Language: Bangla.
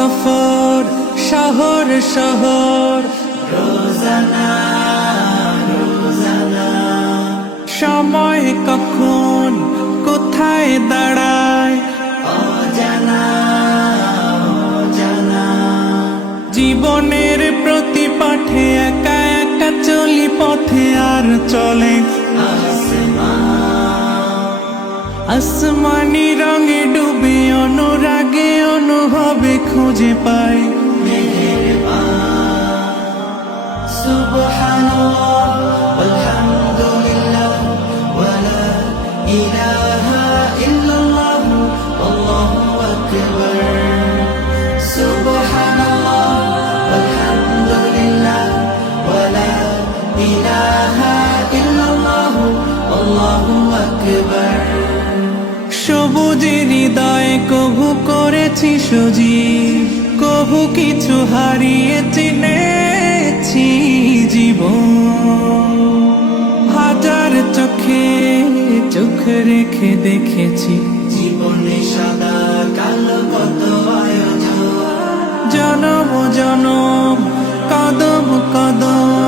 সফর শহর শহর রোজানা রোজানা, সময় কখন কোথায় দাঁড়ায় অজানা অজানা। জীবনের প্রতি পাঠে একা একা চলি পথে, আর চলে আসমানি রঙে ডুবে, অনুরাগে অনুভবে খুঁজে পাই সুবহানাল্লাহ ওয়ালহামদুলিল্লাহ ওয়ালা ইলাহা ইল্লাল্লাহ আল্লাহু আকবার। সুবহানাল্লাহ ওয়ালহামদুলিল্লাহ ওয়ালা ইলাহা ইল্লাল্লাহ আল্লাহু আকবার। সবুজের হৃদয়ে কভু করেছি সজীব, কভু কিছু হারিয়ে চিনেছি জীবন। হাজার চোখে চোখ রেখে দেখেছি জীবনে সাদা কালো কত আয়োজন। জনম জনম কদম কদম